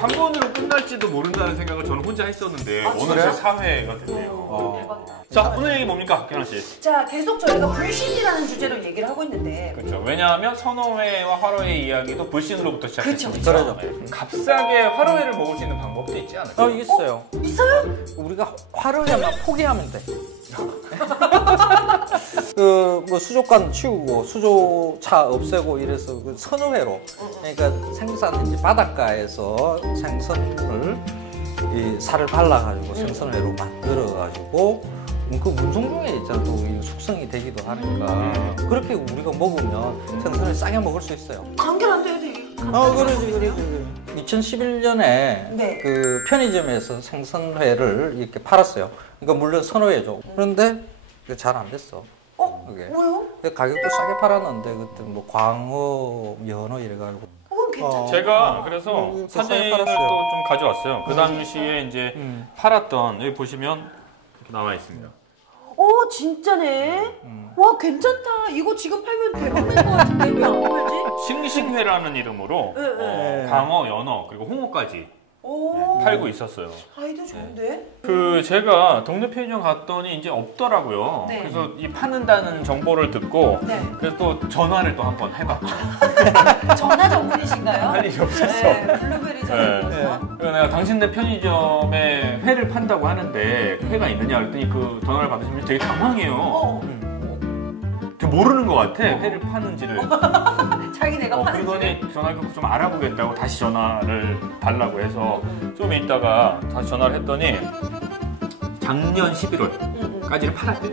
한 번으로 끝날지도 모른다는 생각을 저는 혼자 했었는데 어느새 그래요? 4회가 됐네요. 대박이다. 자, 오늘 얘기 뭡니까, 경아 씨? 자, 계속 저희가 불신이라는 주제로 얘기를 하고 있는데 그렇죠. 왜냐하면 선어회와 화로회 이야기도 불신으로부터 시작했습니다. 그렇죠. 값싸게 화로회를 먹을 수 있는 방법도 있지 않을까요? 있어요. 있어요? 우리가 화로회만 포기하면 돼. 뭐 수족관 치우고 수조차 없애고 이래서 그 선어회로, 그러니까 생산 이제 바닷가에서 생선을 이 살을 발라가지고 생선회로 만들어가지고 그 문송 중에 있잖아. 또 숙성이 되기도 하니까 그렇게 우리가 먹으면 생선을 싸게 먹을 수 있어요. 관계는 안 돼요, 되게. 그러지. 2011년에 네. 그 편의점에서 생선회를 이렇게 팔았어요. 그러니까 물론 선어회죠. 그런데 잘 안 됐어. 그게. 왜요? 가격도 싸게 팔았는데 그때 뭐 광어, 연어 이래가지고. 그건 괜찮죠. 제가 그래서 싸게 사진을 또 팔았어요. 좀 가져왔어요. 그 당시에 이제 팔았던, 여기 보시면 이렇게 나와 있습니다. 오, 진짜네. 와, 괜찮다. 이거 지금 팔면 대박 날 것 같은데 왜 안 팔지? 싱싱회라는 이름으로 네. 광어, 연어, 그리고 홍어까지 오, 팔고 있었어요. 아이디어 좋은데? 그 제가 동네 편의점 갔더니 이제 없더라고요. 네. 그래서 이 파는다는 정보를 듣고 네. 그래서 또 전화를 또 한번 해봤죠. 전화 전문이신가요? 할 일이 없었어. 네, 블루베리 전문이어서. 그래서 내가 당신네 편의점에 회를 판다고 하는데 회가 있느냐 그랬더니 그 전화를 받으시면 되게 당황해요. 모르는 것 같아, 회를 파는지를. 자기네가 파는 그러더니 전화를 좀 알아보겠다고 다시 전화를 달라고 해서 좀 있다가 다시 전화를 했더니 작년 11월까지를 팔았대요.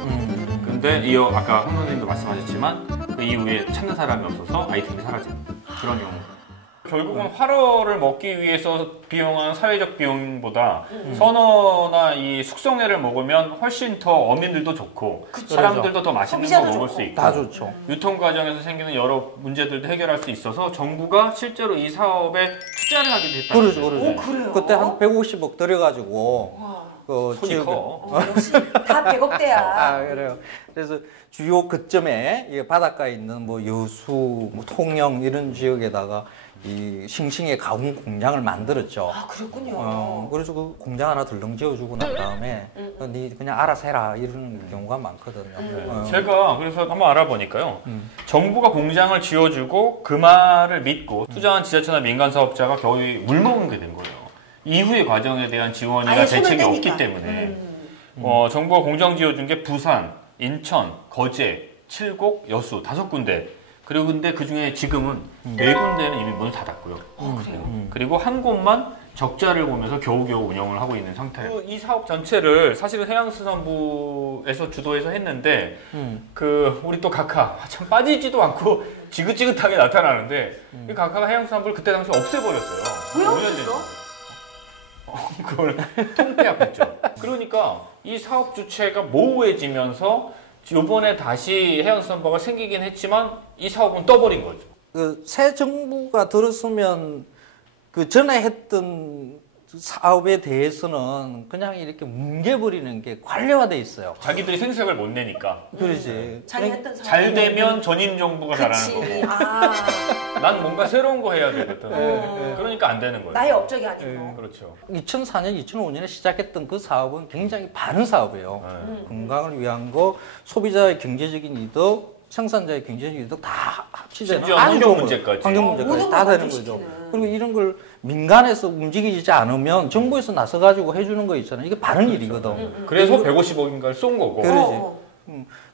근데 이어 아까 황 선생님도 말씀하셨지만 그 이후에 찾는 사람이 없어서 아이템이 사라진 그런 경우. 결국은 화로를 먹기 위해서 비용한 사회적 비용보다 선어나 이 숙성회를 먹으면 훨씬 더 어민들도 좋고 사람들도 더 맛있는 거 먹을 수 있고 다 좋죠. 유통 과정에서 생기는 여러 문제들도 해결할 수 있어서 정부가 실제로 이 사업에 투자를 하게 됐다는 그러죠, 거죠. 그러죠. 오, 그래요? 그때 한 150억 들여가지고 그 손이 커. 역시 다 100억대야. 그래요. 그래서 주요 거점에 이 바닷가에 있는 뭐 여수, 뭐 통영 이런 지역에다가 이 싱싱의 가공 공장을 만들었죠. 아, 그렇군요. 그래서 그 공장 하나 덜렁 지어주고 난 다음에 니 그냥 알아서 해라 이런 경우가 많거든요. 제가 그래서 한번 알아보니까요. 정부가 공장을 지어주고 그 말을 믿고 투자한 지자체나 민간 사업자가 겨우 물먹은 게 된 거예요. 이후의 과정에 대한 지원이나 아예 손을 대책이 떼니까. 없기 때문에 정부가 공장 지어준 게 부산, 인천, 거제, 칠곡, 여수 5군데. 그리고 근데 그 중에 지금은 4군데는 이미 문을 닫았고요. 그래요? 그리고 한 곳만 적자를 보면서 겨우겨우 운영을 하고 있는 상태예요. 이 사업 전체를 사실은 해양수산부에서 주도해서 했는데 그 우리 또 각하 참 빠지지도 않고 지긋지긋하게 나타나는데 이 각하가 해양수산부를 그때 당시 없애버렸어요. 왜 5년 없었어? 전에. 그걸 통폐합했죠. 그러니까 이 사업 주체가 모호해지면서 이번에 다시 해양수산부가 생기긴 했지만 이 사업은 떠버린 거죠. 그 새 정부가 들었으면 그 전에 했던 사업에 대해서는 그냥 이렇게 뭉개버리는 게 관례화돼 있어요. 자기들이 생색을 못 내니까. 그러지. 자기 했던 사업. 잘 되면 전임 정부가 잘하는 거고. 그치. 아, 난 뭔가 새로운 거 해야 되거든. 그러니까 안 되는 거예요. 나의 업적이 아니고. 그렇죠. 2004년, 2005년에 시작했던 그 사업은 굉장히 바른 사업이에요. 건강을 위한 거, 소비자의 경제적인 이득, 생산자의 경제적인 이득 다 합치되는 심지어 아주 환경 좋은 문제까지. 환경 문제까지 모든 다 걸 되는 거죠. 만족시키는. 그리고 이런 걸 민간에서 움직이지 않으면 정부에서 나서가지고 해주는 거 있잖아요. 이게 바른 일이거든. 그래서 150억인가를 쏜 거고. 그러지.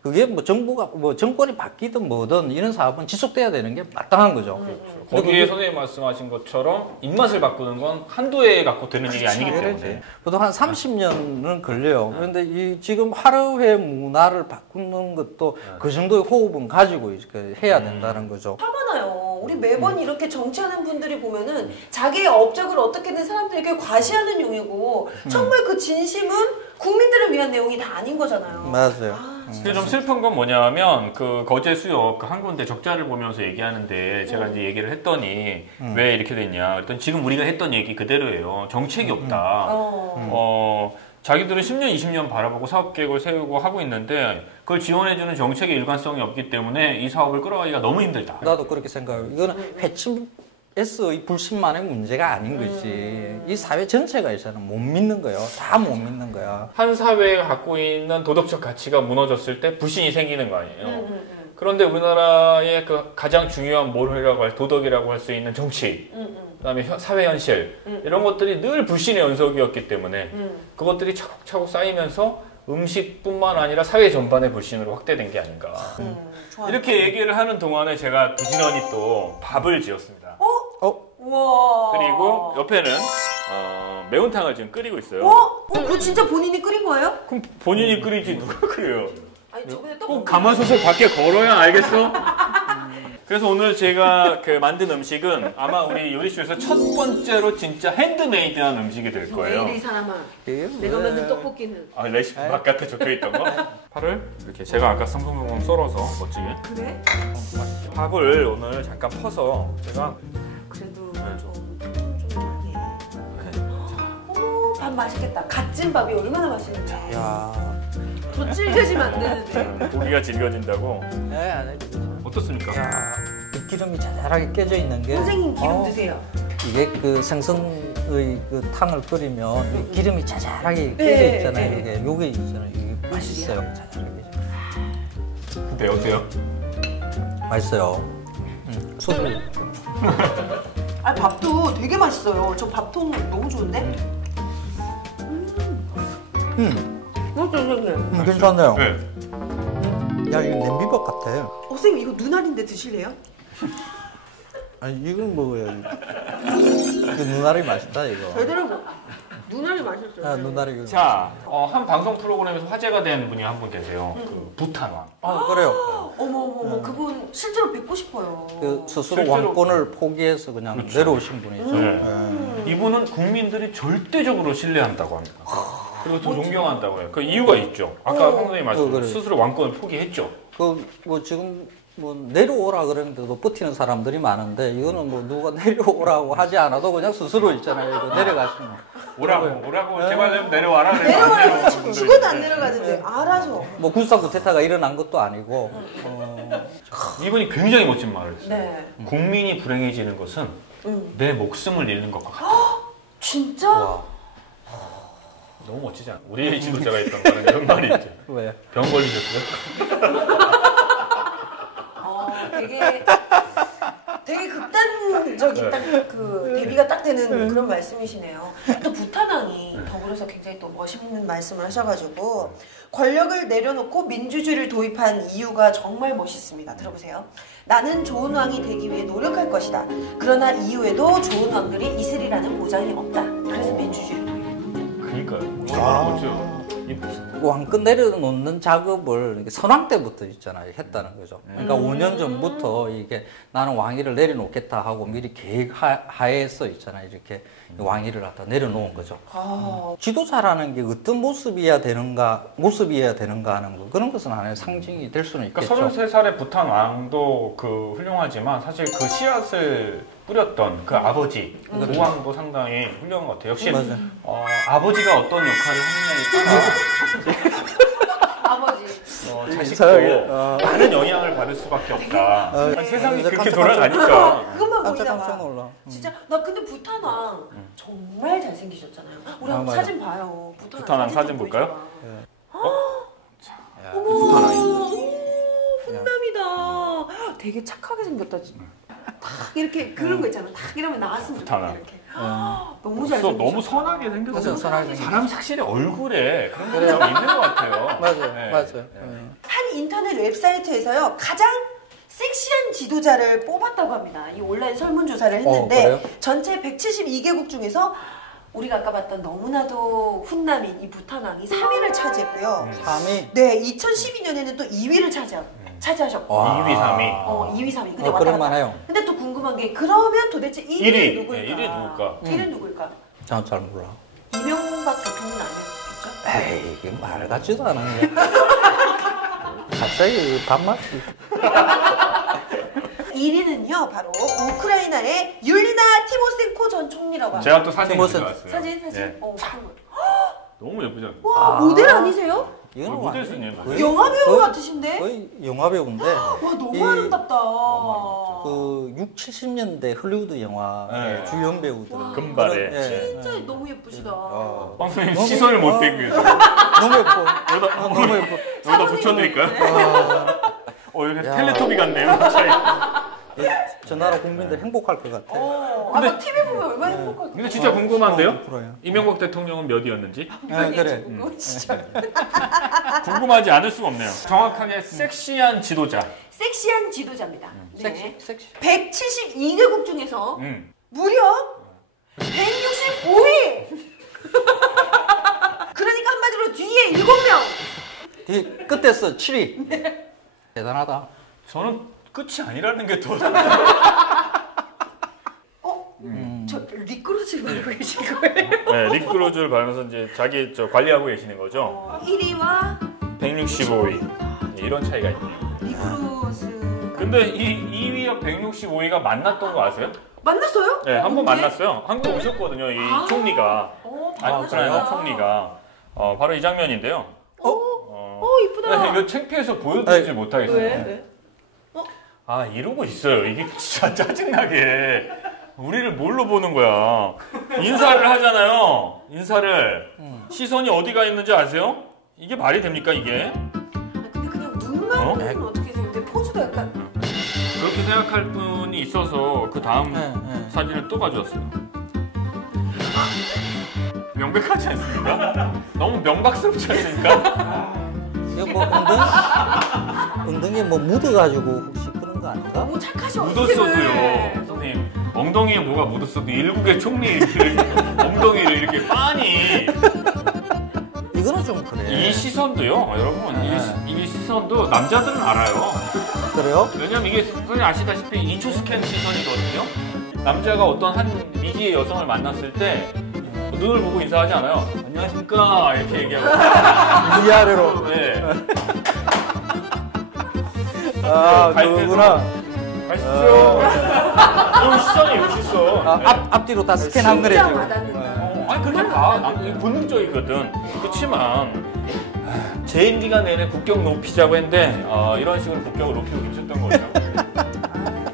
그게 뭐 정부가 뭐 정권이 바뀌든 뭐든 이런 사업은 지속돼야 되는 게 마땅한 거죠. 거기에 선생님 말씀하신 것처럼 입맛을 바꾸는 건 한두 해 갖고 되는 일이 아니기 때문에. 보통 한 30년은 걸려요. 그런데 이 지금 하루회 문화를 바꾸는 것도 그 정도의 호흡은 가지고 이렇게 해야 된다는 거죠. 화가 나요. 우리 매번 이렇게 정치하는 분들이 보면은 자기의 업적을 어떻게든 사람들에게 과시하는 용이고 정말 그 진심은 국민들을 위한 내용이 다 아닌 거잖아요. 맞아요. 근데 좀 슬픈 건 뭐냐면 그 거제 수협 그 한 군데 적자를 보면서 얘기하는데 제가 이제 얘기를 했더니 왜 이렇게 됐냐 그랬더니 지금 우리가 했던 얘기 그대로예요. 정책이 없다. 자기들은 10년, 20년 바라보고 사업 계획을 세우고 하고 있는데 그걸 지원해주는 정책의 일관성이 없기 때문에 이 사업을 끌어가기가 너무 힘들다. 나도 그렇게 생각해요. 이거는 회침 S의 불신만의 문제가 아닌 것이 이 사회 전체가 있잖아. 못 믿는 거예요. 다 못 믿는 거야. 한 사회가 갖고 있는 도덕적 가치가 무너졌을 때 불신이 생기는 거 아니에요. 그런데 우리나라의 그 가장 중요한 모럴이라고 할 도덕이라고 할 수 있는 정치, 그다음에 사회 현실 이런 것들이 늘 불신의 연속이었기 때문에 그것들이 차곡차곡 쌓이면서 음식뿐만 아니라 사회 전반의 불신으로 확대된 게 아닌가. 이렇게 얘기를 하는 동안에 제가 부지런히 또 밥을 지었습니다. 우와. 그리고 옆에는 매운탕을 지금 끓이고 있어요. 그거 진짜 본인이 끓인 거예요? 그럼 본인이 끓이지 누가 끓여요? 아니 저번에 또 꼭 가마솥을 밖에 걸어야 알겠어? 그래서 오늘 제가 그 만든 음식은 아마 우리 요리쇼에서 첫 번째로 진짜 핸드메이드한 음식이 될 거예요. 이 사람아. 내가 만든 떡볶이는. 레시피 바깥에 적혀있던 거? 파를 이렇게 제가 아까 성성성성 썰어서 멋지게. 그래? 밥을 오늘 잠깐 퍼서 제가 그래도 좀 밥 맛있겠다. 갓 찐 밥이 얼마나 맛있는지. 야. 더 질겨지면 안 되는데. 고기가 질겨진다고. 네, 안 해. 어떻습니까? 야, 그 기름이 자잘하게 깨져 있는 게. 선생님 기름 드세요. 이게 그 생선의 그 탕을 끓이면 이 기름이 자잘하게 깨져 있잖아요. 이게 요게 있잖아요. 이게 맛있어요. 자잘하게. 근데 어때요? 맛있어요. 소주. 아 밥도 되게 맛있어요. 저 밥통 너무 좋은데? 선생님. 괜찮네요. 네. 야, 이거 냄비밥 같아. 선생님 이거 눈알인데 드실래요? 아니, 이건 먹어야지. 그 눈알이 맛있다, 이거. 제대로 눈알이 맛있어요. 아, 눈알이. 자, 한 방송 프로그램에서 화제가 된 분이 한 분 계세요. 그 부탄왕. 그래요. 어머 그분 실제로 뵙고 싶어요. 그 스스로 실제로- 왕권을 포기해서 그냥 그렇죠. 내려오신 분이죠. 네. 이분은 국민들이 절대적으로 신뢰한다고 합니다. 그리고 더 존경한다고 해요. 그 이유가 있죠. 아까 황 선생님 말씀 그래. 스스로 왕권을 포기했죠. 뭐 지금 뭐 내려오라 그랬는데도 버티는 사람들이 많은데 이거는 뭐 누가 내려오라고 하지 않아도 그냥 스스로 있잖아요. 이거 내려가시면. 오라고 제발 좀 내려와라. 그래서 안 내려오는 분들이 죽어도 안 있는데. 내려가는데 알아서. 뭐 군사 쿠데타가 일어난 것도 아니고. 이분이 굉장히 멋진 말을 했어요. 네. 국민이 불행해지는 것은 내 목숨을 잃는 것과 같다. 진짜? 와, 너무 멋지지 않아? 우리의 지도자가 했던 거는 이런 말이 있죠. 왜? 병 걸리셨어요? 되게 극단적인 딱 그 대비가 딱 되는 그런 말씀이시네요. 또 부탄왕이 더불어서 굉장히 또 멋있는 말씀을 하셔가지고 권력을 내려놓고 민주주의를 도입한 이유가 정말 멋있습니다. 들어보세요. 나는 좋은 왕이 되기 위해 노력할 것이다. 그러나 이후에도 좋은 왕들이 있으리라는 보장이 없다. 그래서 민주주의를 도입. 그러니까요. 멋져요. 왕권 내려놓는 작업을 이렇게 선왕 때부터 있잖아요. 했다는 거죠. 그러니까 5년 전부터 이게 나는 왕위를 내려놓겠다 하고 미리 계획하에서 있잖아요. 이렇게 왕위를 갖다 내려놓은 거죠. 지도자라는 게 어떤 모습이어야 되는가 하는 거 그런 것은 하나의 상징이 될 수는 있겠죠. 그러니까 33살의 부탄 왕도 그 훌륭하지만 사실 그 씨앗을 뿌렸던 그 아버지 고왕도 상당히 훌륭한 것 같아요. 역시 맞아요. 아버지가 어떤 역할을 하느냐에 따라 아버지. 자식도 많은 영향을 받을 수밖에 없다. 아니, 세상이 그렇게 돌아가니까. 그것만 깜짝 보이다가 놀라. 진짜 나 근데 부탄왕 정말 잘생기셨잖아요. 우리 한번 맞아. 사진 봐요. 부탄왕 사진 좀 볼까요? 야, 어머, 훈남이다. 되게 착하게 생겼다. 진짜. 탁 이렇게 그런 거 있잖아. 탁 이러면 나왔으면 좋겠다. 부탄왕. 이렇게. 너무 잘생겼어. 너무 선하게 생겼어요. 맞아요, 선하게 생겼어요. 사람 확실히 얼굴에 그런 게 좀 있는 것 같아요. 맞아요. 네. 맞아요. 한 인터넷 웹사이트에서요 가장 섹시한 지도자를 뽑았다고 합니다. 이 온라인 설문조사를 했는데 그래요? 전체 172개국 중에서 우리가 아까 봤던 너무나도 훈남인 이 부탄왕이 3위를 차지했고요. 3위. 네, 2012년에는 또 2위를 차지하셨고. 와. 2위, 3위. 2위, 3위. 근데 왔다 그럴만 갔다. 해요. 근데 또 궁금한 게 그러면 도대체 1위는 1위. 누굴까? 네, 1위 누굴까? 1위는 누굴까? 저는 잘 몰라. 이명박 대통령은 아니었겠죠? 에이, 이게 말 같지도 않은 게. 갑자기 밥맛이. 1위는요 바로 우크라이나의 율리나 티모센코 전 총리라고 합니다. 제가 또 사진 티모센. 가져왔어요. 사진? 네. 어떤 거? 너무 예쁘죠? 와 모델 아니세요? 이거는 모델 완전히 스님. 거의- 영화 배우 거의- 같으신데? 거의 영화 배우인데 와 너무 이- 아름답다. 그 6, 70년대 헐리우드 영화의 네. 주연 배우들은 와. 금발에. 그런- 예, 진짜 예. 너무 예쁘시다. 빵선님 너무- 시선을 못 떼기 위해서 너무 예뻐. 여기다 너무 예뻐. 여기다 붙여드릴까요? 이렇게 야. 텔레토비 같네요. 갑자기. 저 나라 국민들 행복할 것 같아. 아마 TV 보면 얼마나 행복할까. 근데 진짜 궁금한데요? 그래요. 이명박 대통령은 몇이었는지 그래. 진짜. 궁금하지 않을 수가 없네요. 정확하게 섹시한 지도자. 섹시한 지도자입니다. 네. 섹시. 172개국 중에서 음. 무려 165위. 그러니까 한마디로 뒤에 7명. 뒤 끝에서 7위. 대단하다. 저는 끝이 아니라는 게 더. 저 리크루즈 말고 계신 거예요? 네, 릭그로즈를 발면서 이제 자기 관리하고 계시는 거죠. 1위와 165위 이런 차이가 있네요. 리크루즈. 근데 이 2위와 165위가 만났던 거 아세요? 만났어요? 네, 한 번 언제? 만났어요. 한국에 오셨거든요. 이 총리가. 우크라이나 만나셨구나. 총리가. 바로 이 장면인데요. 이쁘다. 네, 이거 창피해서 보여드리지 못하겠어요. 왜? 이러고 있어요. 이게 진짜 짜증나게. 우리를 뭘로 보는 거야. 인사를 하잖아요. 인사를. 시선이 어디가 있는지 아세요? 이게 말이 됩니까, 이게? 근데 그냥 눈만 보면 어떻게 되는데 포즈도 약간 그렇게 생각할 분이 있어서 그 다음 네. 사진을 또 가져왔어요. 명백하지 않습니까? 너무 명박스럽지 않습니까? 이거 뭐 엉덩이에 뭐 묻어가지고 혹시 그런 거 아닌가? 너무 착하셔. 묻었어도요. 선생님, 엉덩이에 뭐가 묻었어도 일국의 총리 엉덩이를 이렇게 빤히. 이거는 좀 그래. 이 시선도요, 여러분. 이 시선도 남자들은 알아요. 그래요? 왜냐면 이게 선생님 아시다시피 2초 스캔 시선이거든요. 남자가 어떤 한 미지의 여성을 만났을 때 눈을 보고 인사하지 않아요. 안녕하십니까 이렇게 얘기하고. 위아래로. 네. 아, 그거구나. 가십시오. 시선이 이렇게 있어. 네. 앞뒤로 다 스캔한 거래. 진짜 지금. 와닿는다. 아니 그렇게 봐. 본능적이거든. 그렇지만 제인디가 내내 국격 높이자고 했는데 이런 식으로 국격을 높이고 계셨던 거죠.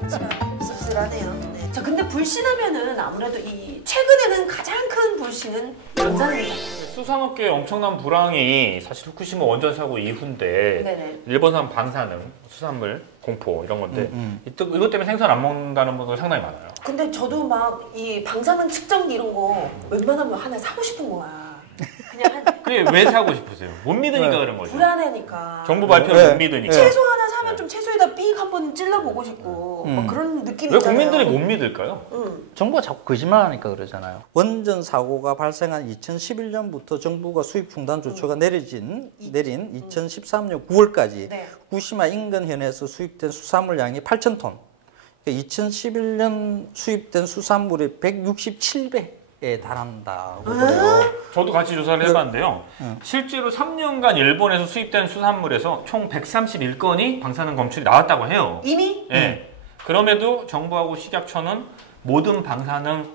참 씁쓸하네요. 네. 자, 근데 불신하면은 아무래도 이 최근에는 가장 큰 불신은 연산입니다. 수산업계에 엄청난 불황이 사실 후쿠시마 원전 사고 이후인데 네네. 일본산 방사능, 수산물 공포 이런 건데 이것 때문에 생선 안 먹는다는 분들 상당히 많아요. 근데 저도 막 이 방사능 측정기 이런 거 웬만하면 하나 사고 싶은 거야. 그냥 한 그게 왜 사고 싶으세요? 못 믿으니까 네. 그런 거죠. 불안해니까. 정부 발표를 네. 못 믿으니까. 채소 하나 사면 좀 채소에다 삑 한번 찔러보고 싶고 막 그런 느낌 왜 있잖아요. 국민들이 못 믿을까요? 정부가 자꾸 거짓말하니까 그러잖아요. 원전 사고가 발생한 2011년부터 정부가 수입 중단 조처가 내린 2013년 9월까지 네. 후쿠시마 인근현에서 수입된 수산물량이 8,000톤. 2011년 수입된 수산물이 167배에 달한다고 그래요. 저도 같이 조사를 해봤는데요. 실제로 3년간 일본에서 수입된 수산물에서 총 131건이 방사능 검출이 나왔다고 해요. 이미? 예. 그럼에도 정부하고 식약처는 모든 방사능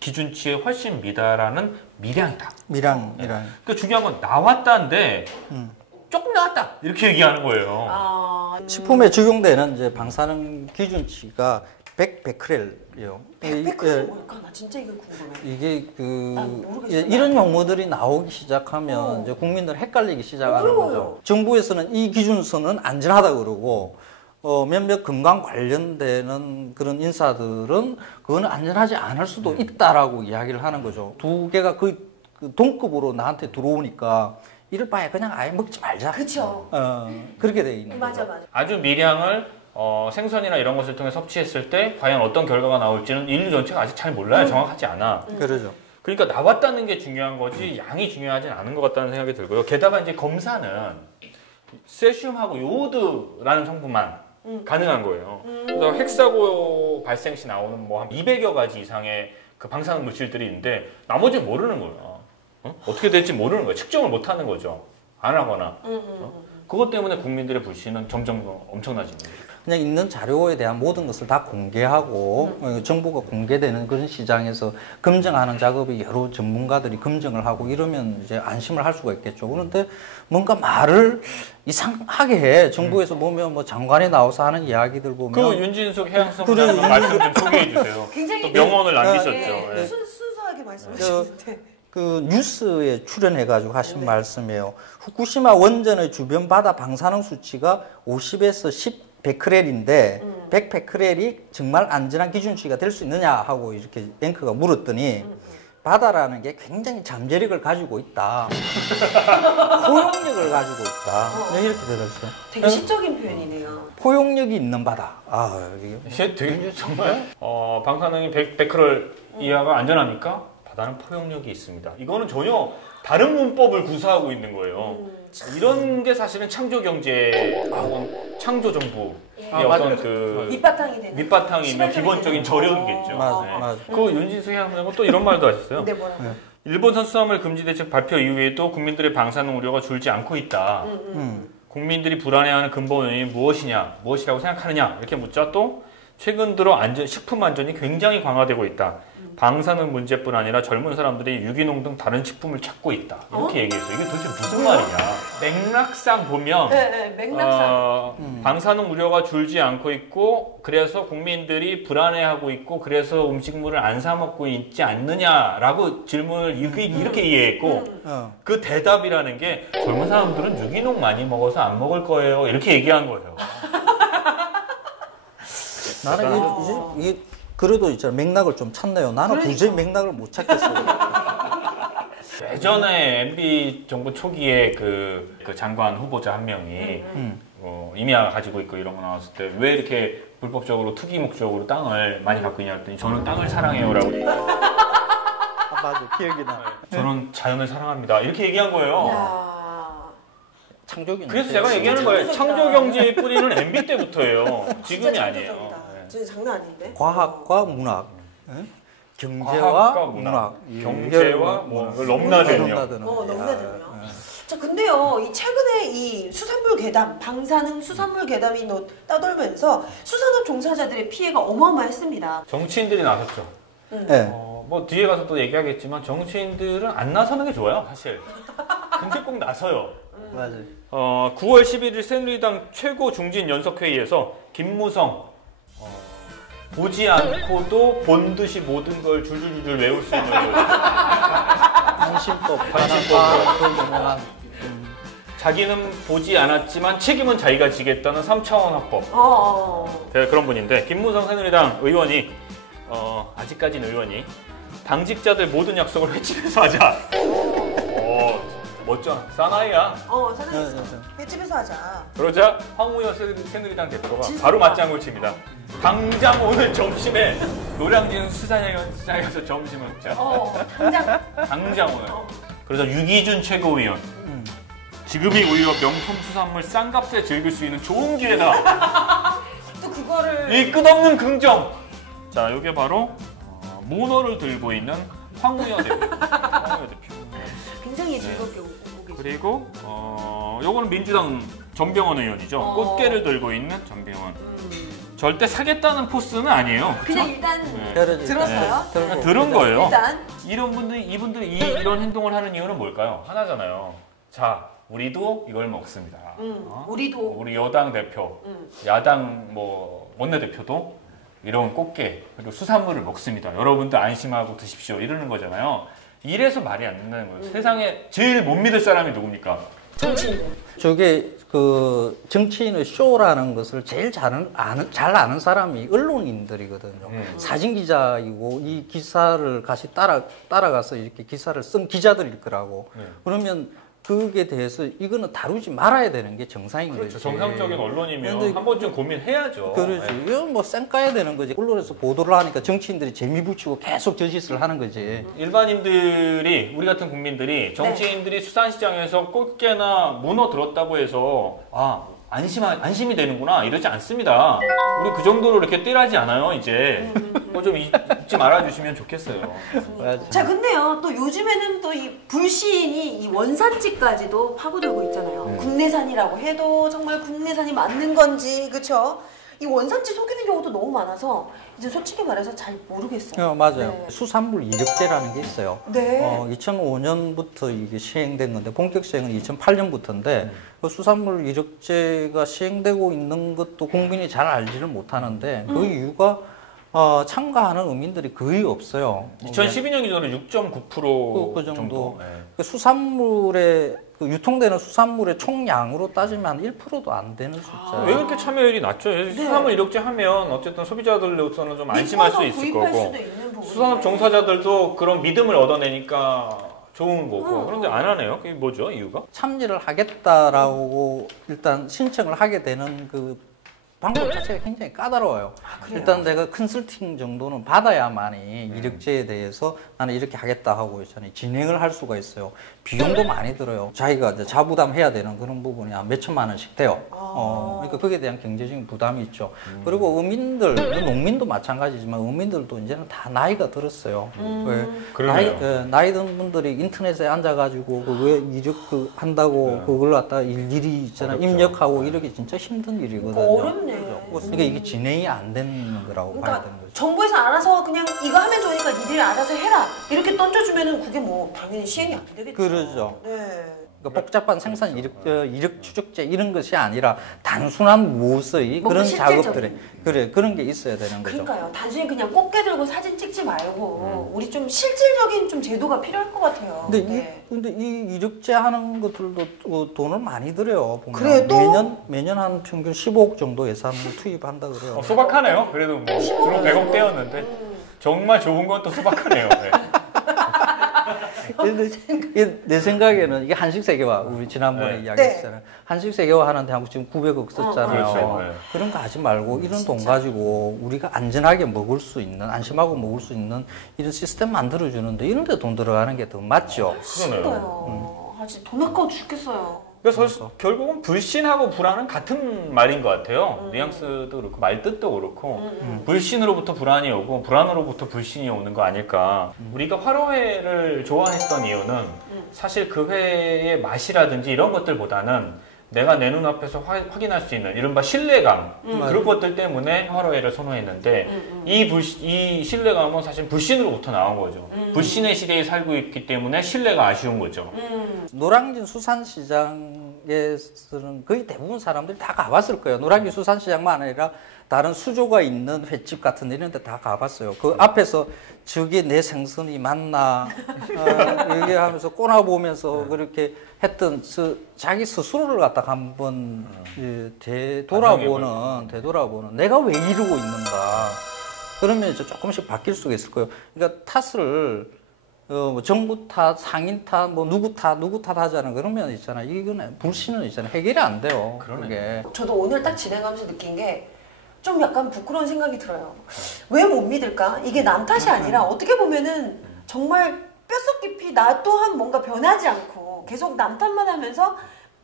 기준치에 훨씬 미달하는 미량이다. 미량. 그 중요한 건 나왔다인데 조금 나왔다 이렇게 얘기하는 거예요. 식품에 적용되는 이제 방사능 기준치가 100베크렐이요. 100베크렐이 뭘까? 나 진짜 이거 궁금해. 이게 난 모르겠어요. 이런 용어들이 나오기 시작하면 이제 국민들 헷갈리기 시작하는 어려워요. 거죠. 정부에서는 이 기준선은 안전하다 그러고 몇몇 건강 관련되는 그런 인사들은 그거는 안전하지 않을 수도 있다라고 이야기를 하는 거죠. 두 개가 거의 그 동급으로 나한테 들어오니까 이럴 바에 그냥 아예 먹지 말자. 그쵸. 그렇게 돼 있는 맞아, 거죠. 맞아. 아주 미량을 생선이나 이런 것을 통해 섭취했을 때 과연 어떤 결과가 나올지는 인류 전체가 아직 잘 몰라요. 정확하지 않아. 그러죠. 그러니까 나왔다는 게 중요한 거지 양이 중요하진 않은 것 같다는 생각이 들고요. 게다가 이제 검사는 세슘하고 요오드라는 성분만 가능한 거예요. 그래서 핵사고 발생 시 나오는 뭐 한 200여 가지 이상의 그 방사능 물질들이 있는데 나머지는 모르는 거예요. 어떻게 될지 모르는 거예요. 측정을 못 하는 거죠. 안 하거나. 그것 때문에 국민들의 불신은 점점 더 엄청나지는 거예요. 그냥 있는 자료에 대한 모든 것을 다 공개하고 정보가 공개되는 그런 시장에서 검증하는 작업이 여러 전문가들이 검증을 하고 이러면 이제 안심을 할 수가 있겠죠. 그런데 뭔가 말을 이상하게 해. 정부에서 보면 뭐 장관이 나와서 하는 이야기들 보면 그 윤진숙 해양성장관 말씀 좀 소개해 주세요. 굉장히 또 명언을 남기셨죠. 예, 예. 순수하게 말씀하시는데. 그 뉴스에 출연해가지고 하신 말씀이에요. 후쿠시마 원전의 주변 바다 방사능 수치가 50에서 10 베크렐인데 100 베크렐이 정말 안전한 기준치가 될 수 있느냐 하고 이렇게 앵커가 물었더니 바다라는 게 굉장히 잠재력을 가지고 있다. 포용력을 가지고 있다. 이렇게 들었어요. 되게 시적인 표현이네요. 포용력이 있는 바다. 아, 이게 되게 정말 방사능이 100 베크렐 이하가 안전합니까? 바다는 포용력이 있습니다. 이거는 전혀 다른 문법을 구사하고 있는 거예요. 이런 게 사실은 창조 경제, 창조 정부의 어떤 그 밑바탕이 되는. 밑바탕이며 기본적인 저력이겠죠. 맞아. 그 윤진숙 해양성장관 또 이런 말도 하셨어요. 네, 뭐라고? 일본산 수산물 금지 대책 발표 이후에도 국민들의 방사능 우려가 줄지 않고 있다. 국민들이 불안해하는 근본 원인이 무엇이라고 생각하느냐 이렇게 묻자 또 최근 들어 식품 안전이 굉장히 강화되고 있다. 방사능 문제뿐 아니라 젊은 사람들이 유기농 등 다른 식품을 찾고 있다. 이렇게 얘기했어요. 이게 도대체 무슨 말이냐. 맥락상 보면 네, 맥락상. 방사능 우려가 줄지 않고 있고 그래서 국민들이 불안해하고 있고 그래서 음식물을 안 사 먹고 있지 않느냐라고 질문을 이렇게 이해했고 그 대답이라는 게 젊은 사람들은 유기농 많이 먹어서 안 먹을 거예요. 이렇게 얘기한 거예요. 나는 이게 그래도 있잖아 맥락을 좀 찾네요. 나는 도저히 맥락을 못 찾겠어요. 예전에 MB 정부 초기에 그 장관 후보자 한 명이 임야 가지고 있고 이런 거 나왔을 때 왜 이렇게 불법적으로 투기 목적으로 땅을 많이 갖고 있냐 했더니 저는 땅을 사랑해요라고. 맞아, 기억이 나. 저는 자연을 사랑합니다. 이렇게 얘기한 거예요. 야. 창조경. 그래서 제가 얘기하는 거예요. 창조 경제의 뿌리는 MB 때부터예요. 지금이 아니에요. 진짜 장난 아닌데? 과학과 문학, 경제와 과학과 문학, 경제와 뭐 넘나들며. 넘나들며. 자, 근데요, 이 최근에 이 수산물 괴담, 방사능 수산물 괴담이 떠돌면서 수산업 종사자들의 피해가 어마어마했습니다. 정치인들이 나섰죠. 네. 뭐 뒤에 가서 또 얘기하겠지만 정치인들은 안 나서는 게 좋아요, 사실. 근데 꼭 나서요. 맞아요. 9월 11일 새누리당 최고 중진 연석회의에서 김무성 보지 않고도 본 듯이 모든 걸 줄줄줄 외울 수 있는 관심법, 관심법. 자기는 보지 않았지만 책임은 자기가 지겠다는 3차원 합법. 그런 분인데 김무성 새누리당 의원이 아직까지는 의원이 당직자들 모든 약속을 횟집에서 하자. 멋져. 사나이야. 사나이였어. 횟집에서 하자. 그러자 황우여 새누리당 대표가 바로 맞장구 칩니다. 당장 오늘 점심에 노량진 수산시장에 가서 점심을 먹자. 당장 오늘. 그래서 유기준 최고위원. 지금이 오히려 명품 수산물 싼 값에 즐길 수 있는 좋은 기회다. 또 그거를. 이 끝없는 긍정. 자, 이게 바로 모너를 들고 있는 황우여 대표. 굉장히 즐겁게 웃고 계시죠. 그리고 요거는 민주당 전병헌 의원이죠. 꽃게를 들고 있는 전병헌. 절대 사겠다는 포스는 아니에요. 그냥 일단 들었어요? 네. 들은 거예요. 일단 이분들이 이런 행동을 하는 이유는 뭘까요? 하나잖아요. 자, 우리도 이걸 먹습니다. 우리 여당 대표, 야당 뭐 원내대표도 이런 꽃게 그리고 수산물을 먹습니다. 여러분들 안심하고 드십시오. 이러는 거잖아요. 이래서 말이 안 된다는 거예요. 세상에 제일 못 믿을 사람이 누굽니까? 정치인들. 저게 그 정치인의 쇼라는 것을 제일 잘 아는 사람이 언론인들이거든요. 사진 기자이고 이 기사를 같이 따라가서 이렇게 기사를 쓴 기자들일 거라고. 그러면 그게 대해서 이거는 다루지 말아야 되는 게 정상인 그렇죠. 거지. 정상적인 언론이면 한 번쯤 고민해야죠. 그렇지. 네. 이건 뭐 쌩까야 되는 거지. 언론에서 보도를 하니까 정치인들이 재미 붙이고 계속 저 짓을 하는 거지. 일반인들이 우리 같은 국민들이 정치인들이 수산시장에서 꽃게나 문어 들었다고 해서 안심이 되는구나 이러지 않습니다. 우리 그 정도로 이렇게 뜰하지 않아요. 이제 좀 잊지 말아주시면 좋겠어요. 자, 근데요, 또 요즘에는 또 이 불시인이 이 원산지까지도 파고들고 있잖아요. 국내산이라고 해도 정말 국내산이 맞는 건지, 그쵸? 이 원산지 속이는 경우도 너무 많아서 이제 솔직히 말해서 잘 모르겠어요. 맞아요. 네. 수산물 이력제라는 게 있어요. 네. 2005년부터 이게 시행된 건데 본격 시행은 2008년부터인데 그 수산물 이력제가 시행되고 있는 것도 국민이 잘 알지를 못하는데 그 이유가 참가하는 어민들이 거의 없어요. 2012년 기준으로 6.9% 그 정도. 네. 그 수산물의 그 유통되는 수산물의 총량으로 따지면 한 1%도 안 되는 숫자예요. 왜 그렇게 참여율이 낮죠? 수산물 이력제 하면 어쨌든 소비자들로서는 좀 안심할 수 있을 거고 수산업 종사자들도 그런 믿음을 얻어내니까 좋은 거고 그런데 안 하네요. 그게 뭐죠? 이유가? 참여를 하겠다라고 일단 신청을 하게 되는 그 방법 자체가 굉장히 까다로워요. 일단 내가 컨설팅 정도는 받아야만이 이력제에 대해서 나는 이렇게 하겠다 하고 있잖아요. 진행을 할 수가 있어요. 비용도 많이 들어요. 자기가 이제 자부담해야 되는 그런 부분이 한 몇 천만 원씩 돼요. 그러니까 거기에 대한 경제적인 부담이 있죠. 그리고 어민들, 농민도 마찬가지지만 어민들도 이제는 다 나이가 들었어요. 나이 든 분들이 인터넷에 앉아가지고 왜 이력 한다고 그걸 갖다 일일이 있잖아 입력하고 이렇게 진짜 힘든 일이거든요. 어렵네. 그러니까 이게 진행이 안 되는 거라고 봐야 되는 거죠. 정부에서 알아서 그냥 이거 하면 좋으니까 니들이 알아서 해라 이렇게 던져주면은 그게 뭐 당연히 시행이 안 되겠죠. 그러죠. 네. 그러니까 복잡한 생산 이력 추적제 이런 것이 아니라 단순한 무엇의 그런 작업들에 그런 게 있어야 되는 거죠. 그러니까요. 단순히 그냥 꽃게 들고 사진 찍지 말고 우리 좀 실질적인 좀 제도가 필요할 것 같아요. 근데 이 이력제 하는 것들도 돈을 많이 들여요. 보면. 그래 또 매년 한 평균 15억 정도 예산을 투입한다 그래요. 소박하네요. 그래도 뭐 주로 100억 대였는데 정말 좋은 건 또 소박하네요. 네. 내 생각에는 이게 한식세계화 우리 지난번에 이야기했잖아요. 한식세계화 하는데 한국 지금 900억 썼잖아요. 그렇죠. 네. 그런 거 하지 말고 이런 돈 가지고 우리가 안전하게 먹을 수 있는 안심하고 먹을 수 있는 이런 시스템 만들어주는데 이런 데 돈 들어가는 게 더 맞죠. 그러네요. 진짜 돈 아까워 죽겠어요. 그래서 결국은 불신하고 불안은 같은 말인 것 같아요. 뉘앙스도 그렇고 말뜻도 그렇고 불신으로부터 불안이 오고 불안으로부터 불신이 오는 거 아닐까. 우리가 화로회를 좋아했던 이유는 사실 그 회의 맛이라든지 이런 것들보다는 내가 내 눈앞에서 확인할 수 있는 이른바 신뢰감 그런 것들 때문에 화로회를 선호했는데 이 신뢰감은 사실 불신으로부터 나온 거죠. 불신의 시대에 살고 있기 때문에 신뢰가 아쉬운 거죠. 노량진 수산시장에서는 거의 대부분 사람들이 다 가봤을 거예요. 노량진 수산시장만 아니라 다른 수조가 있는 횟집 같은 이런 데 다 가봤어요. 그 앞에서 저게 내 생선이 맞나 얘기하면서 꼬나보면서 그렇게 했던 자기 스스로를 갖다가 한번 되돌아보는 내가 왜 이러고 있는가 그러면 이제 조금씩 바뀔 수가 있을 거예요. 그러니까 탓을 뭐 정부 탓, 상인 탓, 뭐 누구 탓 하잖아요. 그러면 있잖아요. 이거는 불신은 있잖아요. 해결이 안 돼요. 그게. 저도 오늘 딱 진행하면서 느낀 게 좀 약간 부끄러운 생각이 들어요. 왜 못 믿을까? 이게 남 탓이 아니라 어떻게 보면은 정말 뼛속 깊이 나 또한 뭔가 변하지 않고 계속 남 탓만 하면서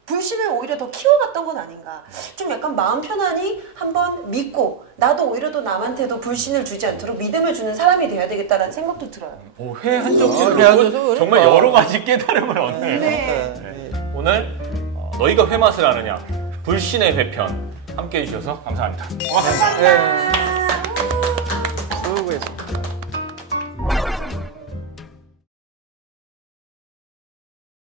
불신을 오히려 더 키워갔던 건 아닌가. 좀 약간 마음 편안히 한번 믿고 나도 오히려 더 남한테도 불신을 주지 않도록 믿음을 주는 사람이 돼야 되겠다라는 생각도 들어요. 회 한 접시로 정말 여러 가지 깨달음을 얻네요. 네. 오늘 너희가 회 맛을 아느냐 불신의 회편 함께해 주셔서 감사합니다. 고맙습니다.